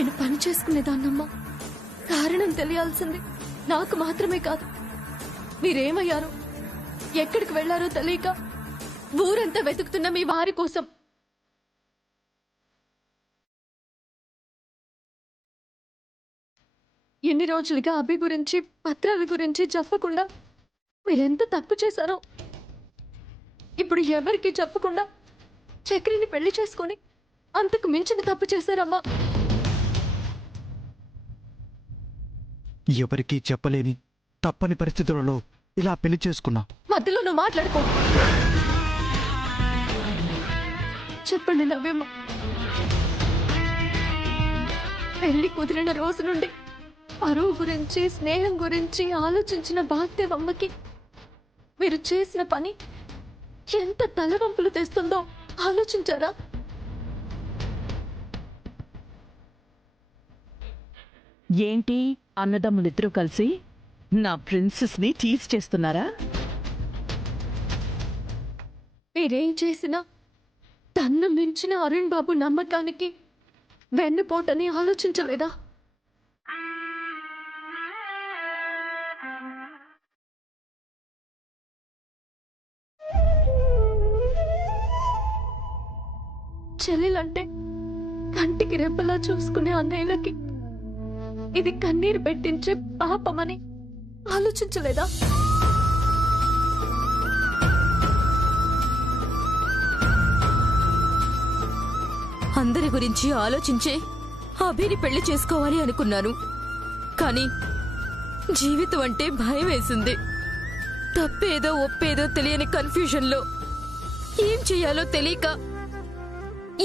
నేను పని చేసుకునేదాన్నమ్మా. కారణం తెలియాల్సింది నాకు మాత్రమే కాదు. మీరేమయ్యారో, ఎక్కడికి వెళ్లారో తెలియక ఊరంతా వెతుకుతున్న మీ వారి కోసం. ఎన్ని రోజులుగా అభి గురించి, పత్రాల గురించి చెప్పకుండా మీరెంత తప్పు చేశారో. ఇప్పుడు ఎవరికి చెప్పకుండా చక్రిని పెళ్లి చేసుకొని అంతకు మించిన తప్పు చేశారమ్మా. ఎవరికీ చెప్పలేని తప్పని పరిస్థితులలో ఇలా పెళ్లి చేసుకున్నా. మధ్యలో నువ్వు మాట్లాడుకో. చెప్పండి నవ్యమ్మ, పెళ్లి కుదిరిన రోజు నుండి పరువు గురించి, స్నేహం గురించి ఆలోచించిన భాగ్యవమ్మకి మీరు చేసిన పని ఎంత తలవంపులు తెస్తుందో ఆలోచించారా? ఏంటి అన్నదమ్ములిద్దరూ కలిసి నా ప్రిన్సెస్ ని టీజ్ చేస్తున్నారా? మీరేం చేసినా తన్ను మించిన అరుణ్ బాబు నమ్మకానికి వెన్నుపోటని ఆలోచించలేదా? చెల్లెలంటే కంటికి రెప్పలా చూసుకునే అన్నయ్యలకి ఇది కన్నీరు పెట్టించే పాపమని ఆలోచించలేదా? అందరి గురించి ఆలోచించే అభిని పెళ్లి చేసుకోవాలి అనుకున్నాను. కానీ జీవితం అంటే భయం వేసింది. తప్పేదో ఒప్పేదో తెలియని కన్ఫ్యూజన్లో ఏం చెయ్యాలో తెలియక,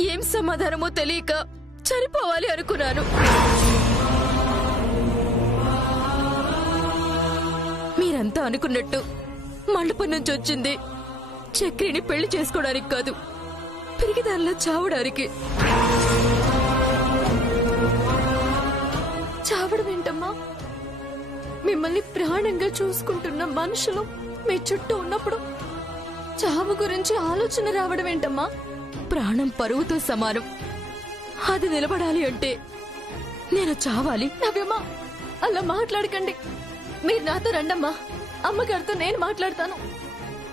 ఏం సమాధానమో తెలియక చనిపోవాలి అనుకున్నాను. మీరంతా అనుకున్నట్టు మండపం నుంచి వచ్చింది చక్రిని పెళ్లి చేసుకోవడానికి కాదు, పిరిగిదానిలో చావడానికి. చావడం ఏంటమ్మా? మిమ్మల్ని ప్రాణంగా చూసుకుంటున్న మనుషులు మీ చుట్టూ ఉన్నప్పుడు చావు గురించి ఆలోచన రావడం ఏంటమ్మా? ప్రాణం పరువుతో సమానం. అది నిలబడాలి అంటే నేను చావాలి. నవ్యమ్మా, అలా మాట్లాడకండి. మీరు నాతో రండమ్మా, అమ్మగారితో నేను మాట్లాడతాను.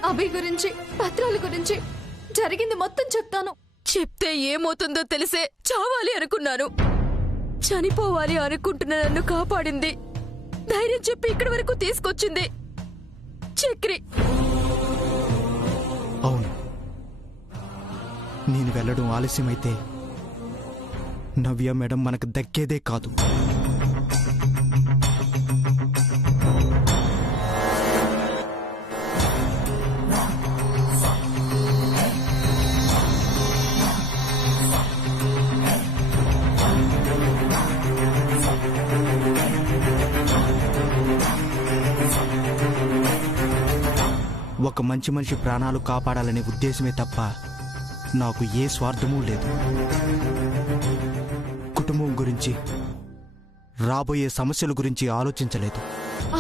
అభి గురించి, పత్రాల గురించి జరిగింది మొత్తం చెప్తాను. చెప్తే ఏమవుతుందో తెలిసే చావాలి అనుకున్నాను. చనిపోవాలి అనుకుంటున్న నన్ను కాపాడింది, ధైర్యం చెప్పి ఇక్కడి వరకు తీసుకొచ్చింది చక్రి. అవును, నేను వెళ్ళడం ఆలస్యమైతే నవ్య మేడం మనకు దక్కేదే కాదు. ఒక మంచి మనిషి ప్రాణాలు కాపాడాలనే ఉద్దేశమే తప్ప నాకు ఏ స్వార్థమూ లేదు. కుటుంబం గురించి, రాబోయే సమస్యల గురించి ఆలోచించలేదు.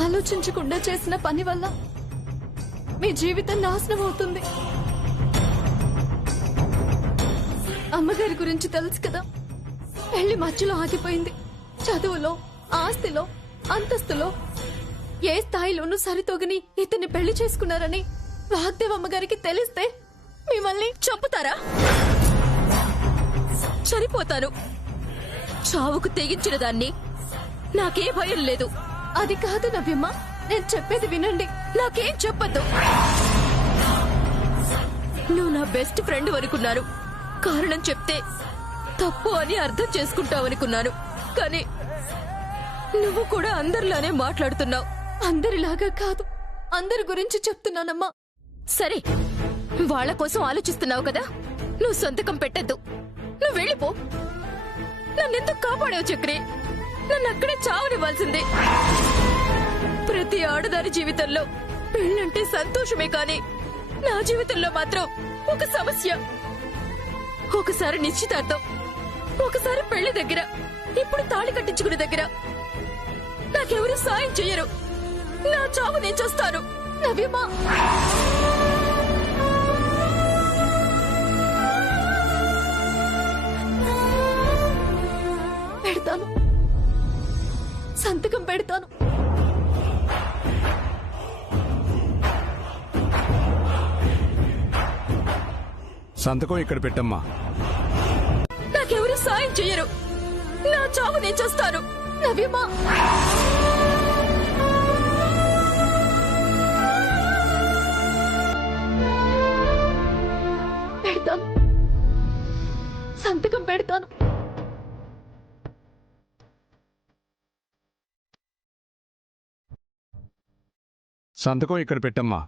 ఆలోచించకుండా చేసిన పని వల్ల మీ జీవితం నాశనం అవుతుంది. అమ్మగారి గురించి తెలుసు కదా, పెళ్లి మధ్యలో ఆగిపోయింది. చదువులో, ఆస్తిలో, అంతస్తులో ఏ స్థాయిలోనూ సరితొగని ఇతన్ని పెళ్లి చేసుకున్నారని వాగ్దేవ్ అమ్మగారికి తెలిస్తే మిమ్మల్ని చంపుతారా? చనిపోతాను. చావుకు తెగించిన దాన్ని. నాకే భయం లేదు. అది కాదు నవ్యమ్మ, నేను చెప్పేది వినండి. నాకేం చెప్పద్దు. నువ్వు నా బెస్ట్ ఫ్రెండ్ అనుకున్నాను. కారణం చెప్తే తప్పు అని అర్థం చేసుకుంటావనుకున్నాను. కానీ నువ్వు కూడా అందరిలానే మాట్లాడుతున్నావు. అందరిలాగా కాదు, అందరి గురించి చెప్తున్నానమ్మా. సరే, వాళ్ళ కోసం ఆలోచిస్తున్నావు కదా, నువ్వు సొంతకం పెట్టద్దు. నువ్వు వెళ్ళిపో. నన్నెందుకు కాపాడావు చక్రి? నన్ను అక్కడే చావనివ్వాల్సిందే. ప్రతి ఆడదాని జీవితంలో పెళ్ళంటే సంతోషమే, కానీ నా జీవితంలో మాత్రం ఒక సమస్య. ఒకసారి నిశ్చితార్థం, ఒకసారి పెళ్లి దగ్గర, ఇప్పుడు తాళి కట్టించుకునే దగ్గర నాకెవరూ సాయం చెయ్యరు. నా చావు నేను చూస్తాను. నవ్యమ్మా, పెడతాను. సంతకం పెడతాను. సంతకం ఇక్కడ పెట్టమ్మా. నాకెవరు సాయం చెయ్యరు. నా చావు నేను చూస్తాను. నవ్యమ్మా, పెడతాను, సంతకం పెడతాను. సంతకం ఇక్కడ పెట్టమ్మా.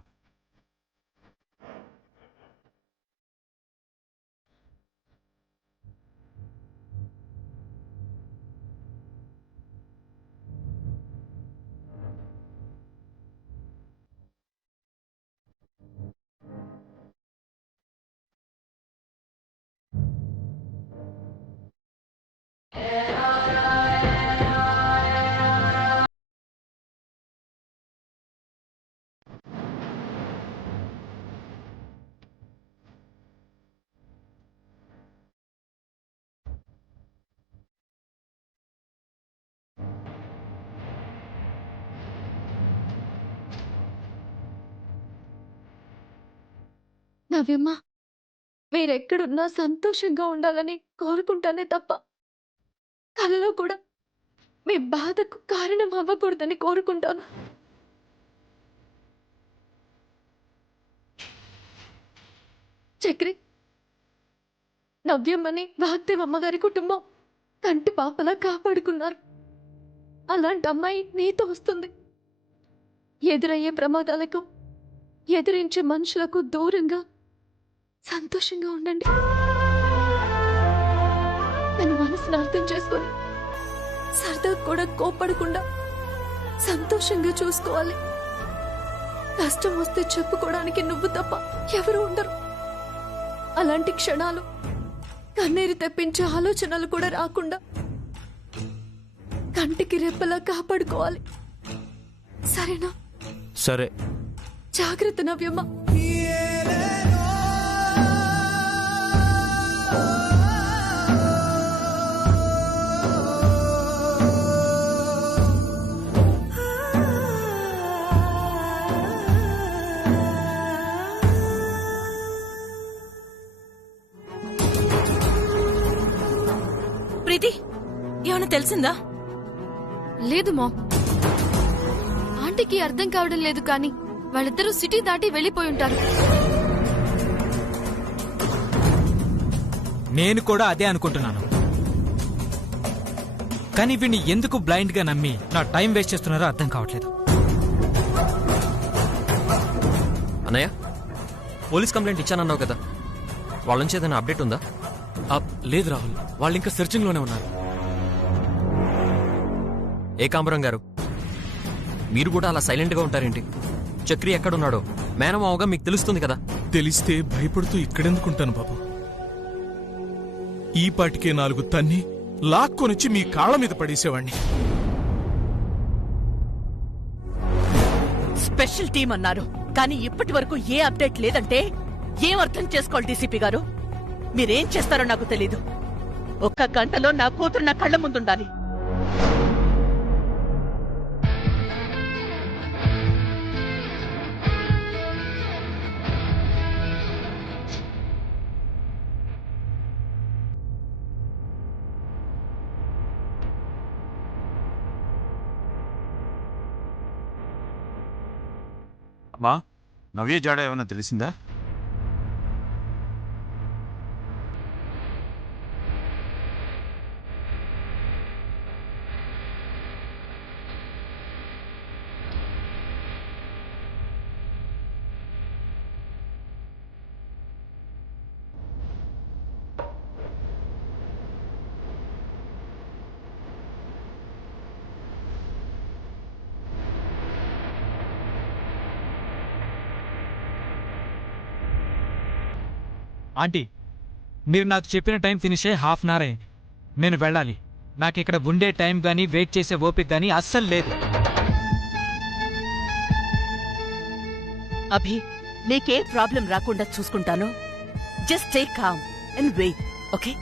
నవ్యమ్మా, మీరెక్కడున్నా సంతోషంగా ఉండాలని కోరుకుంటానే తప్ప కలలో కూడా మీ బాధకు కారణం అవ్వకూడదని కోరుకుంటాను. చక్రి, నవ్యమ్మని వాగ్దేవమ్మ గారి కుటుంబం కంటి పాపలా కాపాడుకున్నారు. అలాంటి అమ్మాయి నీతో వస్తుంది. ఎదురయ్యే ప్రమాదాలకు, ఎదిరించే మనుషులకు దూరంగా సంతోషంగా ఉండండి. తన మనసును అర్థం చేసుకొని సరదా కూడా కోపడకుండా సంతోషంగా చూసుకోవాలి. కష్టం వస్తే చెప్పుకోవడానికి నువ్వు తప్ప ఎవరు ఉండరు. అలాంటి క్షణాలు కన్నీరు తెప్పించే ఆలోచనలు కూడా రాకుండా కంటికి రెప్పలా కాపాడుకోవాలి. సరేనా? సరే. జాగ్రత్త నవ్యమ్మ. ప్రీతి, ఏమైనా తెలిసిందా? లేదు మా, ఆంటీకి అర్థం కావడం లేదు, కానీ వాళ్ళిద్దరూ సిటీ దాటి వెళ్ళిపోయి ఉంటారు. నేను కూడా అదే అనుకుంటున్నాను. కానీ వీడిని ఎందుకు బ్లైండ్ గా నమ్మి నా టైం వేస్ట్ చేస్తున్నారో అర్థం కావట్లేదు. అన్నయ్య, పోలీస్ కంప్లైంట్ ఇచ్చానన్నావు కదా, వాళ్ళ నుంచి ఏదైనా అప్డేట్ ఉందా? లేదు రాహుల్, వాళ్ళు ఇంకా సెర్చింగ్ లోనే ఉన్నారు. ఏకాంబరం గారు, మీరు కూడా అలా సైలెంట్ గా ఉంటారేంటి? చక్రి ఎక్కడున్నాడో మేనమావగా మీకు తెలుస్తుంది కదా. తెలిస్తే భయపడుతూ ఇక్కడెందుకుంటాను బాబు. ఈ పాటికే 4 తన్ని లాక్కొనిచ్చి మీ కాళ్ళ మీద పడేసేవాణ్ణి. స్పెషల్ టీం అన్నారు, కానీ ఇప్పటి వరకు ఏ అప్డేట్ లేదంటే ఏం అర్థం చేసుకోవాలి డీసీపీ గారు? మీరేం చేస్తారో నాకు తెలీదు. 1 గంటలో నా కూతురు నా కళ్ళ ముందుండాలి. అమ్మా, నవ్య జాడ ఏమైనా తెలిసిందా? ఆంటీ, మీరు నాకు చెప్పిన టైం ఫినిష్ అయ్యి 1/2 అవర్ అయింది. నేను వెళ్ళాలి. నాకు ఇక్కడ ఉండే టైం కానీ వెయిట్ చేసే ఓపిక కానీ అస్సలు లేదు. అభి, నీకే ప్రాబ్లం రాకుండా చూసుకుంటాను. Just take calm and wait, okay?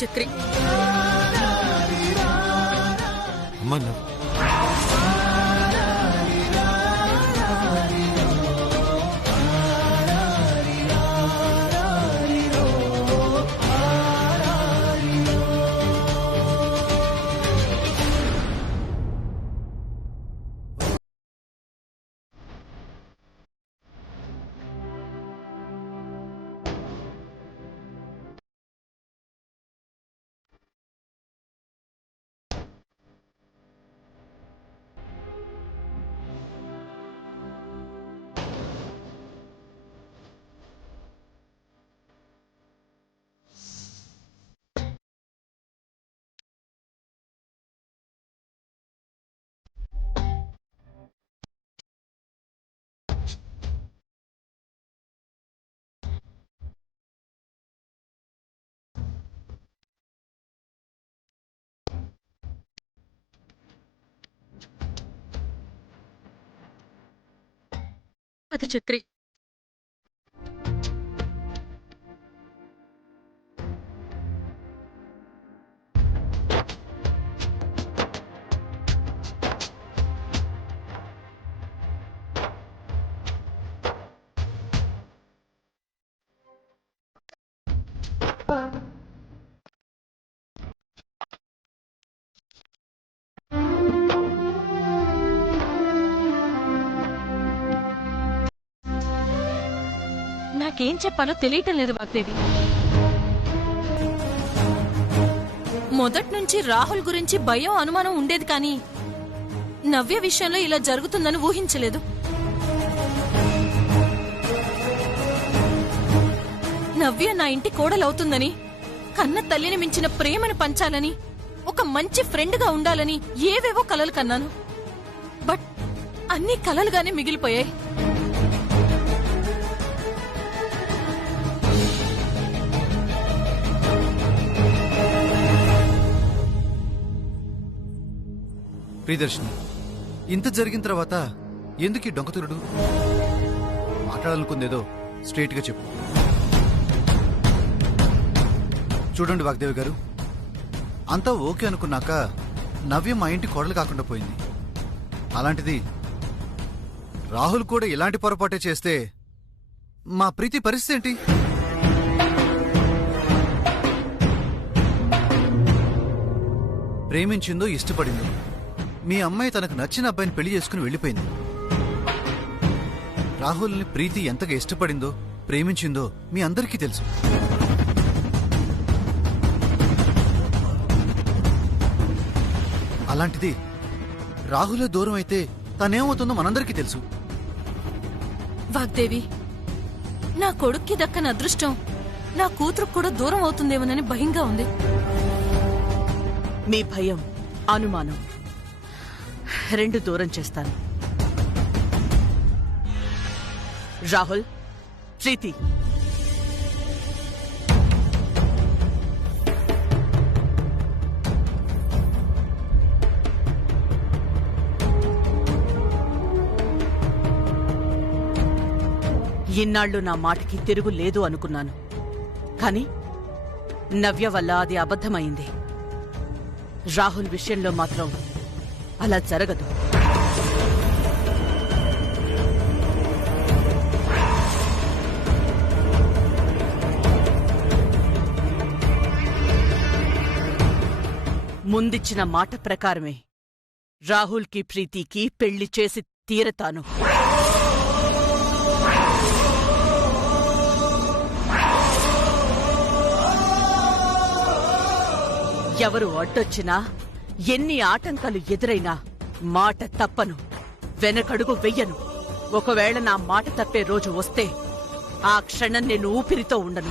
Chakri. అమ్మా నవ్య, అది చక్రి. నాకేం చెప్పాలో తెలియటం లేదు వాగ్దేవి. మొదట్నుంచి రాహుల్ గురించి భయం అనుమానం ఉండేది కానీ నవ్య విషయంలో ఇలా జరుగుతుందని ఊహించలేదు. నవ్య నా ఇంటి కోడలవుతుందని, కన్న తల్లిని మించిన ప్రేమను పంచాలని, ఒక మంచి ఫ్రెండ్గా ఉండాలని ఏవేవో కలలు కన్నాను. బట్ అన్నీ కలలుగానే మిగిలిపోయాయి. ప్రియదర్శిని, ఇంత జరిగిన తర్వాత ఎందుకు ఈ డొంకతురుడు? మాట్లాడాలనుకుందేదో స్ట్రైట్ గా చెప్పు. చూడండి వాగ్దేవి గారు, అంతా ఓకే అనుకున్నాక నవ్య మా ఇంటి కోడలు కాకుండా పోయింది. అలాంటిది రాహుల్ కూడా ఇలాంటి పొరపాటే చేస్తే మా ప్రీతి పరిస్థితి ఏంటి? ప్రేమించిందో ఇష్టపడిందో మీ అమ్మాయి తనకు నచ్చిన అబ్బాయిని పెళ్లి చేసుకుని వెళ్ళిపోయింది. రాహుల్ని ప్రీతి ఎంతగా ఇష్టపడిందో ప్రేమించిందో మీ అందరికీ తెలుసు. అలాంటిది రాహులే దూరం అయితే తనేమవుతుందో మనందరికీ తెలుసు. వాగ్దేవి, నా కొడుక్కి దక్కని అదృష్టం నా కూతురుకు కూడా దూరం అవుతుందేమోనని భయంగా ఉంది. మీ భయం, అనుమానం రెండు దూరం చేస్తాను. రాహుల్, ప్రీతి, ఇన్నాళ్లు నా మాటకి తిరుగు లేదు అనుకున్నాను. కానీ నవ్య వల్ల అది అబద్ధమైంది. రాహుల్ విషయంలో మాత్రం అలా జరగదు. ముందిచ్చిన మాట ప్రకారమే రాహుల్కి ప్రీతికి పెళ్లి చేసి తీరతాను. ఎవరు అడ్డొచ్చినా, ఎన్ని ఆటంకాలు ఎదురైనా మాట తప్పను, వెనకడుగు వెయ్యను. ఒకవేళ నా మాట తప్పే రోజు వస్తే ఆ క్షణం నేను ఊపిరితో ఉండను.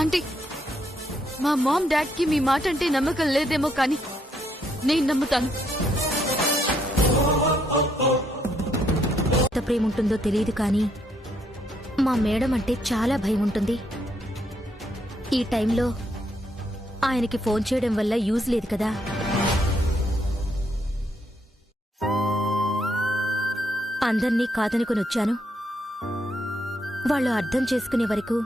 ఆంటీ, మా మామ్ డాడ్ కి మీ మాట అంటే నమ్మకం లేదేమో కానీ నేను నమ్ముతాను. ఎంత ప్రేమ ఉంటుందో తెలియదు కానీ మా మేడం అంటే చాలా భయం ఉంటుంది. ఈ టైంలో ఆయనకి ఫోన్ చేయడం వల్ల యూజ్ లేదు కదా. అందర్నీ కాదనుకుని వచ్చాను. వాళ్ళు అర్థం చేసుకునే వరకు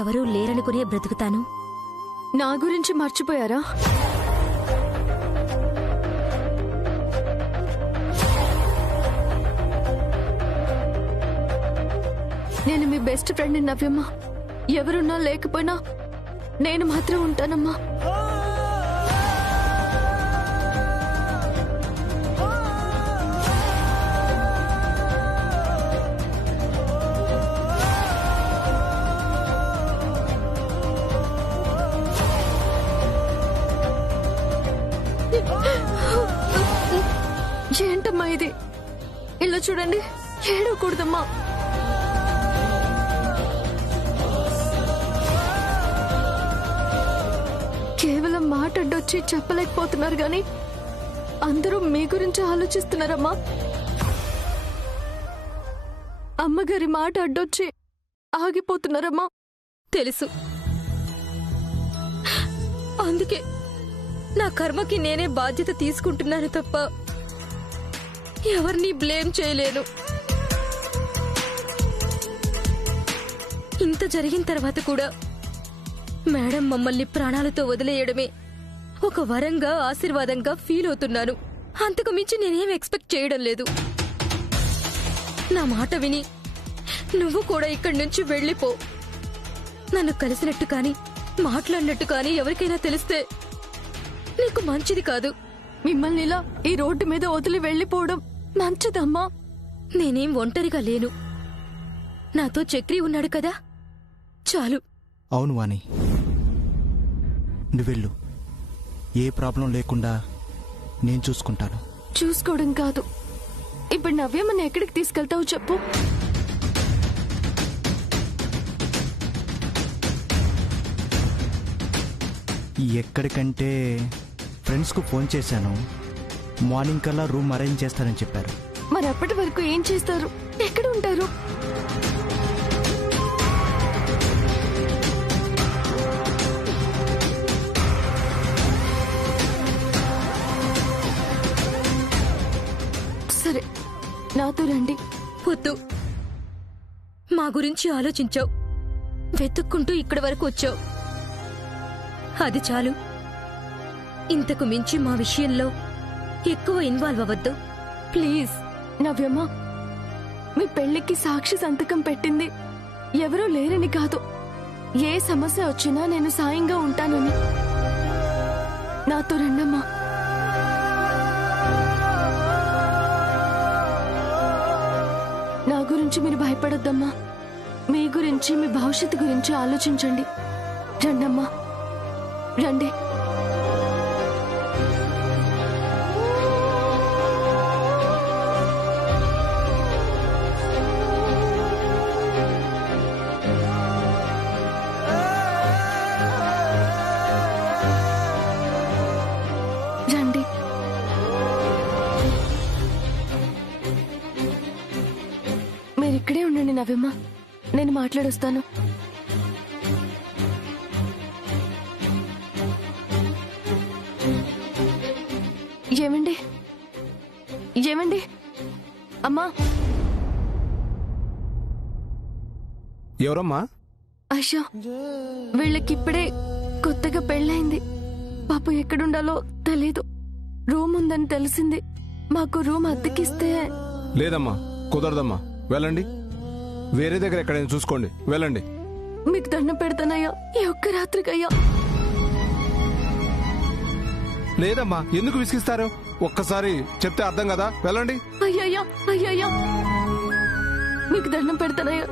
ఎవరూ లేరనుకునే బ్రతుకుతాను. నా గురించి మర్చిపోయారా? నేను మీ బెస్ట్ ఫ్రెండ్ నవ్యమ్మ. ఎవరున్నా లేకపోయినా నేను మాత్రం ఉంటానమ్మా. ఏంటమ్మా ఇది? ఇలా చూడండి, ఏడవకూడదమ్మా. కేవలం మాట అడ్డొచ్చి చెప్పలేకపోతున్నారు గాని అందరూ మీ గురించి ఆలోచిస్తున్నారమ్మా. అమ్మగారి మాట అడ్డొచ్చి ఆగిపోతున్నారమ్మా. తెలుసు. అందుకే నా కర్మకి నేనే బాధ్యత తీసుకుంటున్నాను తప్ప ఎవరిని బ్లేమ్ చేయలేను. ఇంత జరిగిన తర్వాత కూడా మేడం మమ్మల్ని ప్రాణాలతో వదిలేయడమే ఒక వరంగా, ఆశీర్వాదంగా ఫీల్ అవుతున్నాను. అంతకు మించి నేనేం ఎక్స్పెక్ట్ చేయడం లేదు. నా మాట విని నువ్వు కూడా ఇక్కడి నుంచి వెళ్ళిపో. నన్ను కలిసినట్టు కానీ మాట్లాడినట్టు కానీ ఎవరికైనా తెలిస్తే నీకు మంచిది కాదు. మిమ్మల్ని ఇలా ఈ రోడ్డు మీద వదిలి వెళ్ళిపోవడం మంచిదమ్మా. నేనేం ఒంటరిగా లేను. నాతో చక్రి ఉన్నాడు కదా, చాలు. అవును వాణి, నువ్వెళ్ళు. ఏ ప్రాబ్లం లేకుండా నేను చూసుకుంటాను. చూసుకోవడం కాదు, ఇప్పుడు నవ్యమ్మని ఎక్కడికి తీసుకెళ్తావు చెప్పు. ఎక్కడికంటే ఫ్రెండ్స్కు ఫోన్ చేశాను. మార్నింగ్ కల్లా రూమ్ అరేంజ్ చేస్తానని చెప్పారు. మరి అప్పటి వరకు ఏం చేస్తారు? ఎక్కడ ఉంటారు? సరే, నాతో రండి. వద్దు. మా గురించి ఆలోచించావు, వెతుక్కుంటూ ఇక్కడి వరకు వచ్చావు. అది చాలు. ఇంతకు మించి మా విషయంలో ఎక్కువ ఇన్వాల్వ్ అవ్వద్దు ప్లీజ్. నవ్యమ్మ, మీ పెళ్లికి సాక్షి సంతకం పెట్టింది ఎవరూ లేరని కాదు, ఏ సమస్య వచ్చినా నేను సాయంగా ఉంటానని. నాతో రండమ్మా. నా గురించి మీరు భయపడొద్దమ్మా. మీ గురించి, మీ భవిష్యత్తు గురించి ఆలోచించండి. రండమ్మా, రండి. రండి. మీరిక్కడే ఉండండి నవ్యమ్మ, నేను మాట్లాడొస్తాను. ఏమండి? ఏమండి? అమ్మా. ఎవరమ్మా? అయ్యా, వీళ్ళకిప్పుడే కొత్తగా పెళ్ళైంది. పాప ఎక్కడుండాలో తెలీదు. రూమ్ ఉందని తెలిసింది. మాకు రూమ్ అద్దెకిస్తే. లేదమ్మా, కుదరదమ్మా. వెళ్ళండి, వేరే దగ్గర ఎక్కడైనా చూసుకోండి. వెళ్ళండి. మీకు దండం పెడతానయ్యా, ఈ ఒక్క రాత్రికయ్యా. లేదమ్మా, ఎందుకు విసిగిస్తారు? ఒక్కసారి చెప్తే అర్థం కదా. వెళ్ళండి. అయ్యయ్యా, అయ్యయ్యా, మీకు దండం పెడతానయ్యా,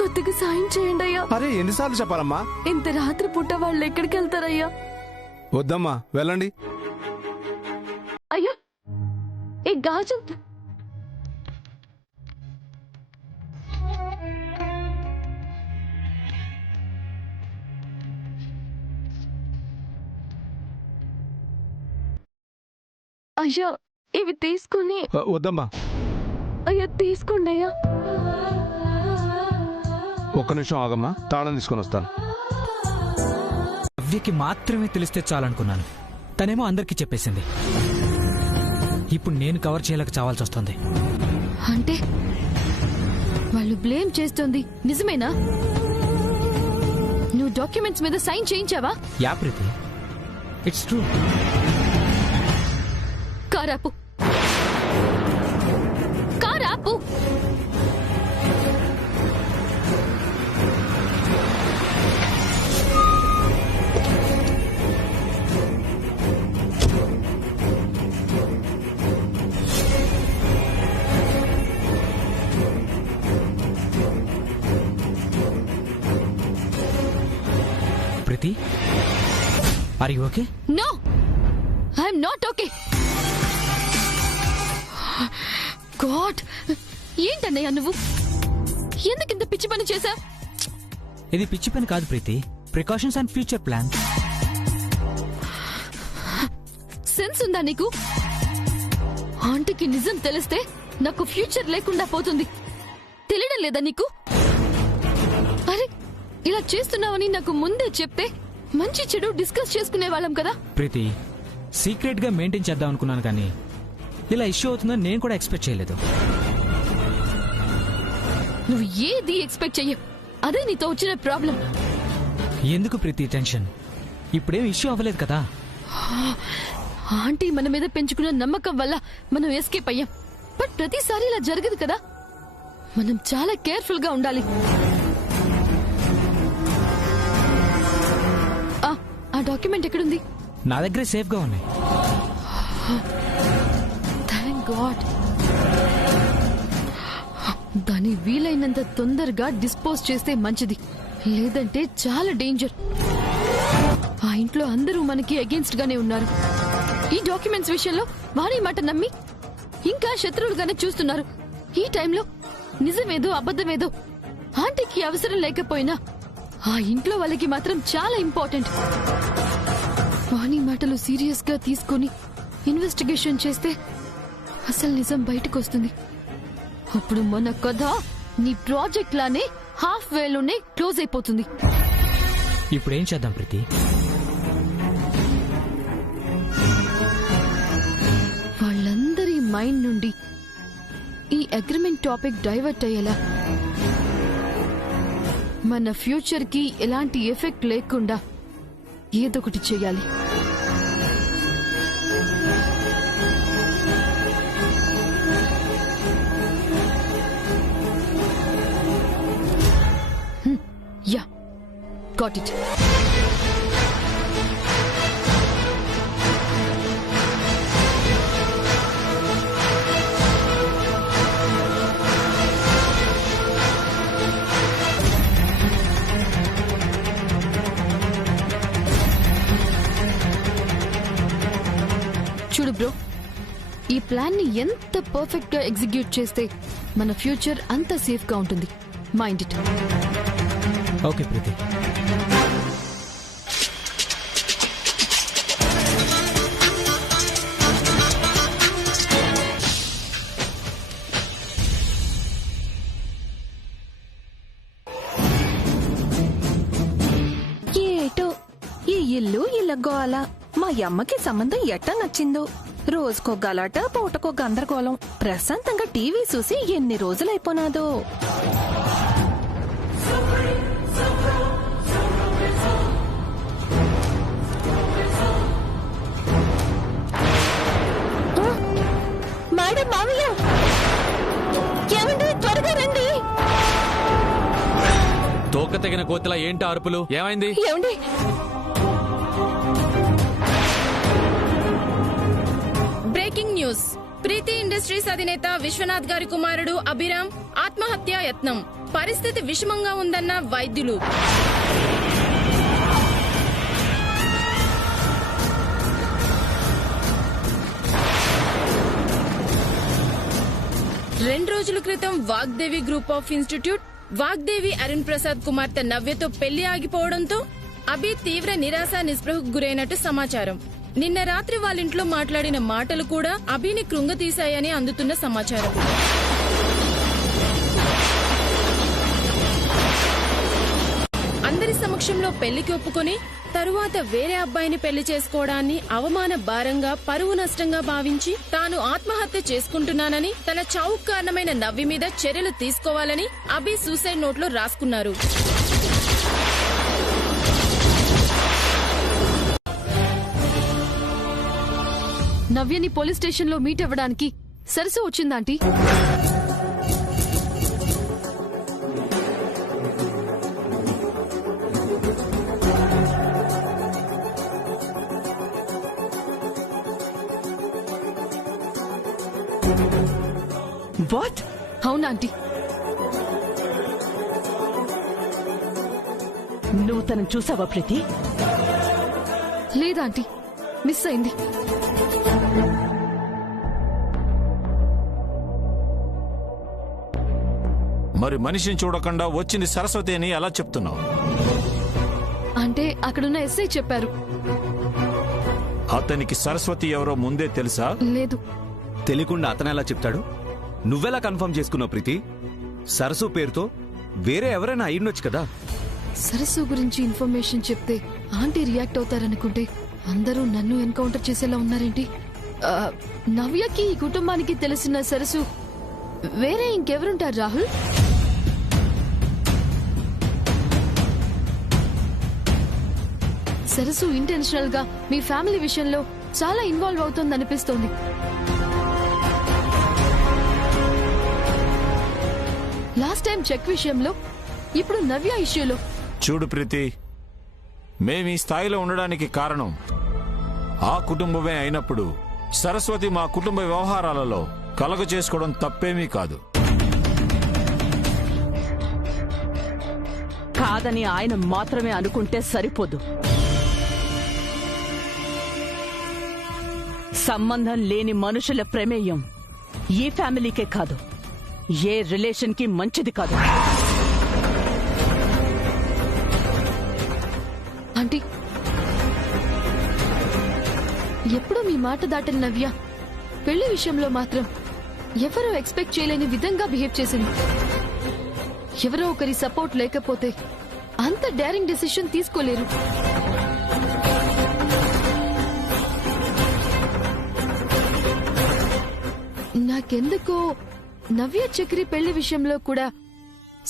కొత్తగా సాయం చేయండి అయ్యా. అరే, ఎన్నిసార్లు చెప్పాలమ్మా? ఇంత రాత్రి పూట వాళ్ళు ఎక్కడికి వెళ్తారయ్యా? వద్దమ్మా, వెళ్ళండి. అయ్యా, ఈ గాజు. అయ్యా, ఇవి తీసుకుని. వద్దమ్మా. అయ్యా, తీసుకోండి అయ్యా. ఒక్క నిమిషం ఆగమ్మా, తాళం తీసుకొని వస్తాను. నవ్యకి మాత్రమే తెలిస్తే చాలనుకున్నాను. తనేమో అందరికీ చెప్పేసింది. ఇప్పుడు నేను కవర్ చేయలేక చావాల్సి వస్తుంది. అంటే వాళ్ళు బ్లేమ్ చేస్తోంది నిజమేనా? నువ్వు డాక్యుమెంట్స్ మీద సైన్ చేయించావా? Yeah Preethi, it's true. కారాపు, కారాపు. Preethi, are you okay? No, I'm not okay. God, ఏంటన్నయ్య నువ్వు? ఎందుకింత పిచ్చి పని చేశావు? ఇది పిచ్చి పని కాదు Preethi, precautions and future plan. Sense ఉందా నీకు? ఆంటీకి నిజం తెలిస్తే నాకు ఫ్యూచర్ లేకుండా పోతుంది. తెలియడం లేదా నీకు? అరే, ఇలా చేస్తున్నావని నాకు ముందే చెప్తే మంచి చెడు డిస్కస్ చేసుకునే వాళ్ళం కదా. ప్రీతి, సీక్రెట్ గా మెయింటైన్ చేద్దాం అనుకున్నాను, కానీ ఇలా ఇష్యూ అవుతుందని నేను కూడా ఎక్స్పెక్ట్ చేయలేదు. నువ్వు ఏది ఎక్స్పెక్ట్ చెయ్యవు, అదే నీతో వచ్చిన ప్రాబ్లం. ఎందుకు ప్రీతి టెన్షన్? ఇప్పుడేం ఇష్యూ అవ్వలేదు కదా. ఆంటీ మన మీద పెంచుకున్న నమ్మకం వల్ల మనం ఎస్కేప్ అయ్యాం. బట్ ప్రతిసారి ఇలా జరగదు కదా. మనం చాలా కేర్ఫుల్ గా ఉండాలి. ఆ డాక్యుమెంట్ ఎక్కడుంది? నా దగ్గరే సేఫ్ గా ఉన్నాయి. Thank God. దాన్ని వీలైనంత తొందరగా డిస్పోజ్ చేస్తే మంచిది, లేదంటే చాలా డేంజర్. ఆ ఇంట్లో అందరూ మనకి అగేన్స్ట్ గానే ఉన్నారు. ఈ డాక్యుమెంట్స్ విషయంలో వారి మాట నమ్మి ఇంకా శత్రువులుగానే చూస్తున్నారు. ఈ టైంలో నిజమేదో అబద్ధమేదో ఆంటీకి అవసరం లేకపోయినా ఆ ఇంట్లో వాళ్ళకి మాత్రం చాలా ఇంపార్టెంట్. వాణి మాటలు సీరియస్ గా తీసుకుని ఇన్వెస్టిగేషన్ చేస్తే అసలు నిజం బయటకు వస్తుంది. అప్పుడు మన కథ నీ ప్రాజెక్ట్ లానే హాఫ్ వేలోనే క్లోజ్ అయిపోతుంది. ఇప్పుడేం చేద్దాం ప్రీతి? వాళ్ళందరి మైండ్ నుండి ఈ అగ్రిమెంట్ టాపిక్ డైవర్ట్ అయ్యేలా, మన ఫ్యూచర్ కి ఎలాంటి ఎఫెక్ట్ లేకుండా ఏదొకటి చేయాలి. Yeah, got it. చూడు బ్రో, ఈ ప్లాన్ ని ఎంత పర్ఫెక్ట్ గా ఎగ్జిక్యూట్ చేస్తే మన ఫ్యూచర్ అంత సేఫ్ గా ఉంటుంది. Mind it. ఓకే ప్రీతి. ఏటో ఈ ఇల్లు ఇల్లగోవాల మా అమ్మకి సంబంధం ఎట్టా నచ్చిందో. రోజుకో గలాట, పూటకో గందరగోళం. ప్రశాంతంగా టీవీ చూసి ఎన్ని రోజులైపోనాదో. మేడం, మావయ్య, ఏమండి, త్వరగా రండి. తోక తెగిన కోతిలా ఏంటి అరుపులు? ఏమైంది? ఏమండి, బ్రేకింగ్ న్యూస్. ప్రీతి ఇండస్ట్రీస్ అధినేత విశ్వనాథ్ గారి కుమారుడు అభిరామ్ ఆత్మహత్యా యత్నం. పరిస్థితి విషమంగా ఉందన్న వైద్యులు. రెండు రోజుల క్రితం Vagdevi group of institute Vagdevi Arun Prasad కుమార్తె నవ్యతో పెళ్లి ఆగిపోవడంతో అభి తీవ్ర నిరాశ నిస్పృహకు గురైనట్టు సమాచారం. నిన్న రాత్రి వాళ్ళింట్లో మాట్లాడిన మాటలు కూడా అభిని కృంగతీశాయని అందుతున్న సమాచారం. అందరి సమక్షంలో పెళ్లికి ఒప్పుకొని తరువాత వేరే అబ్బాయిని పెళ్లి చేసుకోవడాన్ని అవమాన భారంగా పరువు నష్టంగా భావించి తాను ఆత్మహత్య చేసుకుంటున్నానని తన చావుకు కారణమైన నవ్వి మీద చర్యలు తీసుకోవాలని అభి సూసైడ్ నోట్లో రాసుకున్నారు. నవ్యని పోలీస్ స్టేషన్లో మీట్ అవ్వడానికి సరసు వచ్చిందాంటీ. వాట్? అవునా ఆంటీ? నువ్వు తనను చూసావా ప్రీతి? లేదా ఆంటీ, మిస్ అయింది. మరి మనిషిని చూడకుండా వచ్చింది సరస్వతి అని ఎలా చెప్తున్నావు? అంటే అక్కడున్న ఎస్ఐ చెప్పారు. అతనికి సరస్వతి ఎవరో ముందే తెలుసా? లేదు. తెలియకుండా అతను ఎలా చెప్తాడు? నువ్వెలా కన్ఫర్మ్ చేసుకున్నావు ప్రీతి? సరసు పేరుతో వేరే ఎవరైనా అయ్యుండొచ్చు కదా. సరస్సు గురించి ఇన్ఫర్మేషన్ చెప్తే ఆంటీ రియాక్ట్ అవుతారనుకుంటే అందరూ నన్ను ఎన్కౌంటర్ చేసేలా ఉన్నారేంటి? నవ్యకి ఈ కుటుంబానికి తెలిసిన సరస్సు వేరే ఇంకెవరుంటారు రాహుల్? సరస్సు ఇంటెన్షనల్ గా మీ ఫ్యామిలీ విషయంలో చాలా ఇన్వాల్వ్ అవుతోందనిపిస్తోంది. లాస్ట్ టైం చెక్ విషయంలో, ఇప్పుడు నవ్య ఇష్యూలో. చూడు ప్రీతి, మేమీ స్థాయిలో ఉండడానికి కారణం ఆ కుటుంబమే అయినప్పుడు సరస్వతి మా కుటుంబ వ్యవహారాలలో కలగ చేసుకోవడం తప్పేమీ కాదు. కాదని ఆయన మాత్రమే అనుకుంటే సరిపోదు. సంబంధం లేని మనుషుల ప్రమేయం ఈ ఫ్యామిలీకే కాదు, ఏ రిలేషన్ కి మంచిది కాదు. ఆంటీ, ఎప్పుడూ మీ మాట దాటిన నవ్య పెళ్లి విషయంలో మాత్రం ఎవరో ఎక్స్పెక్ట్ చేయలేని విధంగా బిహేవ్ చేసింది. ఎవరో ఒకరి సపోర్ట్ లేకపోతే అంత డేరింగ్ డెసిషన్ తీసుకోలేరు. నాకెందుకో నవ్య చక్రి పెళ్లి విషయంలో కూడా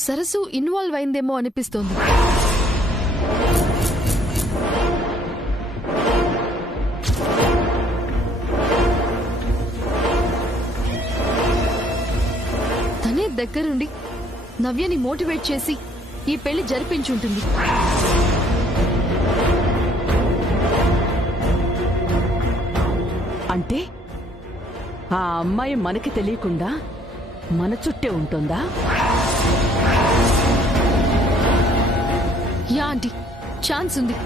సరస్సు ఇన్వాల్వ్ అయిందేమో అనిపిస్తోంది. తనే దగ్గరుండి నవ్యని మోటివేట్ చేసి ఈ పెళ్లి జరిపించుంటుంది. అంటే ఆ అమ్మాయి మనకి తెలియకుండా మన చుట్టే ఉంటుందా? యా ఆంటీ, ఛాన్స్ ఉంది.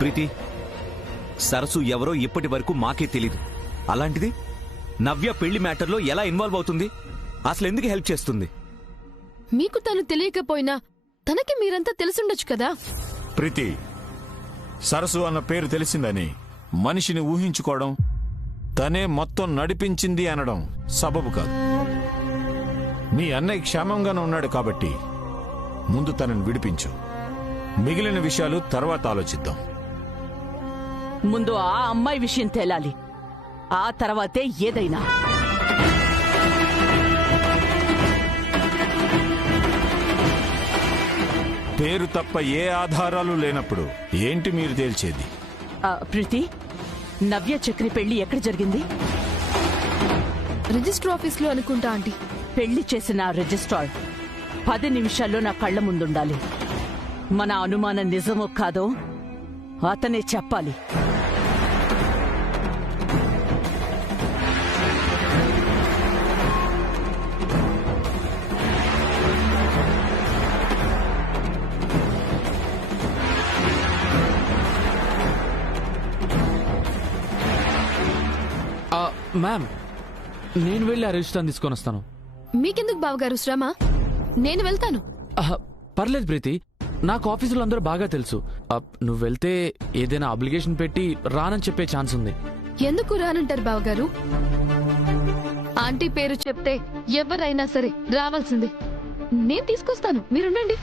ప్రీతి, సరసు ఎవరో ఇప్పటి వరకు మాకే తెలీదు. అలాంటిది నవ్య పెళ్లి మ్యాటర్లో ఎలా ఇన్వాల్వ్ అవుతుంది? అసలు ఎందుకు హెల్ప్ చేస్తుంది? మీకు తను తెలియకపోయినా తనకి మీరంతా తెలుసుండొచ్చు కదా. ప్రీతి, సరస్సు అన్న పేరు తెలిసిందని మనిషిని ఊహించుకోవడం, తనే మొత్తం నడిపించింది అనడం సబబు కాదు. మీ అన్నయ్య క్షేమంగానే ఉన్నాడు కాబట్టి ముందు తనని విడిపించు. మిగిలిన విషయాలు తర్వాత ఆలోచిద్దాం. ముందు ఆ అమ్మాయి విషయం తేలాలి, ఆ తర్వాతే ఏదైనా. పేరు తప్ప ఏ ఆధారాలు లేనప్పుడు ఏంటి మీరు తేల్చేది? ప్రీతి, నవ్య చక్రి పెళ్లి ఎక్కడ జరిగింది? రిజిస్టర్ ఆఫీస్ లో అనుకుంటా ఆంటీ. పెళ్లి చేసిన రిజిస్ట్రార్ 10 నిమిషాల్లో నా కళ్ల ముందుండాలి. మన అనుమానం నిజమో కాదో అతనే చెప్పాలి. మ్యామ్, నేను వెళ్ళి ఆ రిజిస్టర్ తీసుకొని వస్తాను. మీకెందుకు బావగారు శ్రమ? నేను వెళ్తాను. పర్లేదు ప్రీతి, నాకు ఆఫీసులో అందరూ బాగా తెలుసు. నువ్వు వెళ్తే ఏదైనా అప్లికేషన్ పెట్టి రానని చెప్పే ఛాన్స్ ఉంది. ఎందుకు రానంటారు బావగారు? ఆంటీ పేరు చెప్తే ఎవరైనా సరే రావాల్సిందే. నేను తీసుకొస్తాను, మీరుండండి.